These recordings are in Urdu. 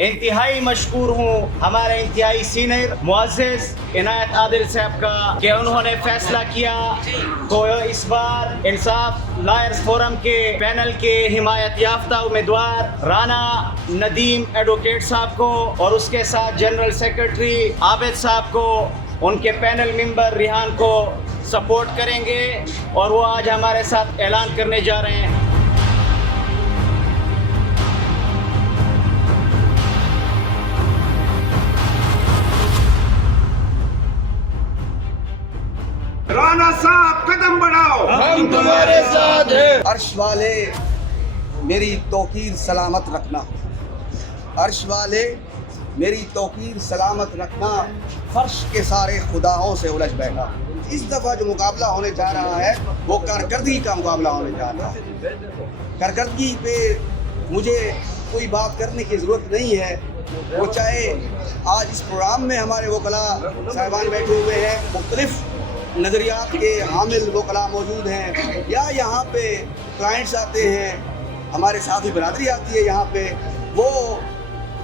انتہائی مشکور ہوں ہمارے انتہائی سینئر معزز عنایت عادل صاحب کا کہ انہوں نے فیصلہ کیا تو اس بار انصاف لائرز فورم کے پینل کے حمایت یافتہ امیدوار رانا ندیم ایڈوکیٹ صاحب کو اور اس کے ساتھ جنرل سیکرٹری عابد صاحب کو ان کے پینل ممبر ریحان کو سپورٹ کریں گے اور وہ آج ہمارے ساتھ اعلان کرنے جا رہے ہیں۔ رانا صاحب قدم بڑھاؤ، ہم تمہارے ساتھ ہیں۔ عرش والے میری توقیر سلامت رکھنا، عرش والے میری توقیر سلامت رکھنا، فرش کے سارے خداؤں سے الجھ بیٹھا۔ اس دفعہ جو مقابلہ ہونے جا رہا ہے وہ کارکردگی کا مقابلہ ہونے جا رہا ہے۔ کارکردگی پہ مجھے کوئی بات کرنے کی ضرورت نہیں ہے، وہ چاہے آج اس پروگرام میں ہمارے وکلاء صاحبان بیٹھے ہوئے ہیں، مختلف نظریات کے حامل وکلاء موجود ہیں، یا یہاں پہ کلائنٹس آتے ہیں، ہمارے ساتھی برادری آتی ہے یہاں پہ، وہ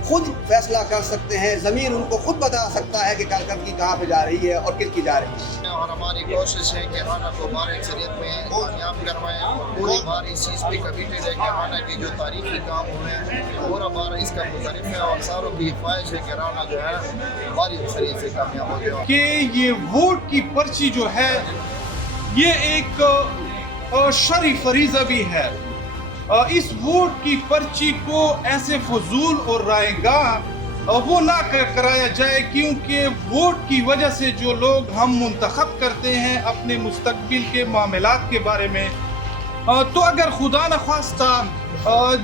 خود فیصلہ کر سکتے ہیں۔ ضمیر ان کو خود بتا سکتا ہے کہ کارکردگی کہاں پہ جا رہی ہے اور کس کی جا رہی ہے۔ اور ہماری کوشش ہے کہ رانا کو بار اکثریت میں کامیاب کروائیں۔ پوری بار اس چیز پہ کمیٹڈ ہے کہ رانا کے جو تاریخی کام ہوئے ہیں پورا بار اس کا مترف ہے، اور ساروں کی خواہش ہے کہ رانا جو ہے باری اکثریت سے کامیاب ہو جائے۔ کہ یہ ووٹ کی پرچی جو ہے یہ ایک شرعی فریضہ بھی ہے۔ اس ووٹ کی پرچی کو ایسے فضول اور رائے گاہ وہ نہ کرایا جائے، کیونکہ ووٹ کی وجہ سے جو لوگ ہم منتخب کرتے ہیں اپنے مستقبل کے معاملات کے بارے میں، تو اگر خدا نخواستہ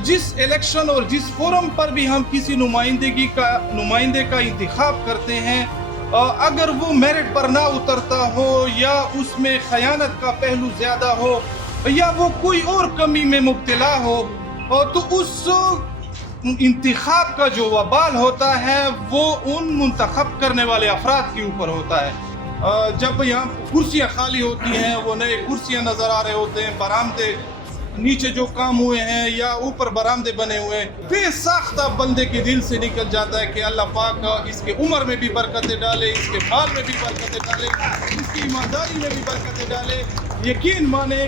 جس الیکشن اور جس فورم پر بھی ہم کسی نمائندے کا انتخاب کرتے ہیں، اگر وہ میرٹ پر نہ اترتا ہو یا اس میں خیانت کا پہلو زیادہ ہو یا وہ کوئی اور کمی میں مبتلا ہو، تو اس انتخاب کا جو وبال ہوتا ہے وہ ان منتخب کرنے والے افراد کے اوپر ہوتا ہے۔ جب یہاں کرسیاں خالی ہوتی ہیں، وہ نئے کرسیاں نظر آ رہے ہوتے ہیں، برآمدے نیچے جو کام ہوئے ہیں یا اوپر برآمدے بنے ہوئے ہیں، بے ساختہ بندے کے دل سے نکل جاتا ہے کہ اللہ پاک اس کے عمر میں بھی برکتیں ڈالے، اس کے مال میں بھی برکتیں ڈالے، اس کی ایمانداری میں بھی برکتیں ڈالے۔ یقین مانے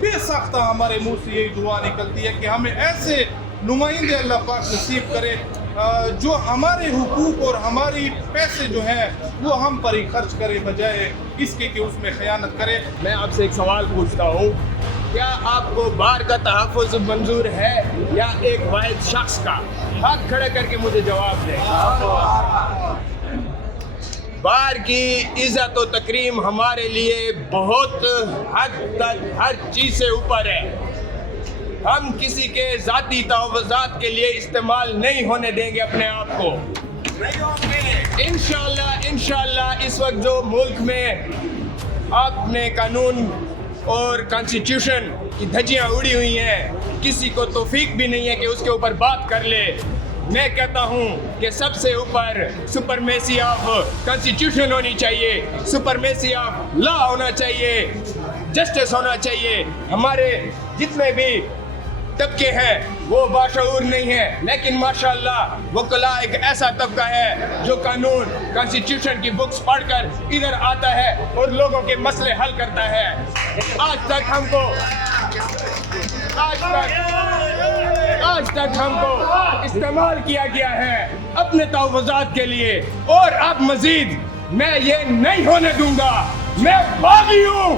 بے ساختہ ہمارے منہ سے یہی دعا نکلتی ہے کہ ہمیں ایسے نمائندے اللہ پاک نصیب کرے جو ہمارے حقوق اور ہماری پیسے جو ہیں وہ ہم پر ہی خرچ کرے، بجائے اس کے کہ اس میں خیانت کرے۔ میں آپ سے ایک سوال پوچھتا ہوں، کیا آپ کو بار کا تحفظ منظور ہے یا ایک واحد شخص کا؟ ہاتھ کھڑے کر کے مجھے جواب دیں۔ بار کی عزت و تکریم ہمارے لیے بہت حد تک ہر چیز سے اوپر ہے۔ ہم کسی کے ذاتی تحفظات کے لیے استعمال نہیں ہونے دیں گے اپنے آپ کو۔ انشاءاللہ اس وقت جو ملک میں آپ نے قانون اور کانسٹیٹیوشن کی دھجیاں اڑی ہوئی ہیں، کسی کو توفیق بھی نہیں ہے کہ اس کے اوپر بات کر لے۔ میں کہتا ہوں کہ سب سے اوپر سپرمیسی آف کانسٹیٹیوشن ہونی چاہیے، سپرمیسی آف لا ہونا چاہیے، جسٹس ہونا چاہیے۔ ہمارے جتنے بھی طبقے ہیں وہ باشعور نہیں ہیں، لیکن ماشاءاللہ وکلاء ایک ایسا طبقہ ہے جو قانون کانسٹیٹیوشن کی بکس پڑھ کر ادھر آتا ہے اور لوگوں کے مسئلے حل کرتا ہے۔ آج تک ہم کو استعمال کیا گیا ہے اپنے تحفظات کے لیے، اور اب مزید میں یہ نہیں ہونے دوں گا۔ میں باغی ہوں،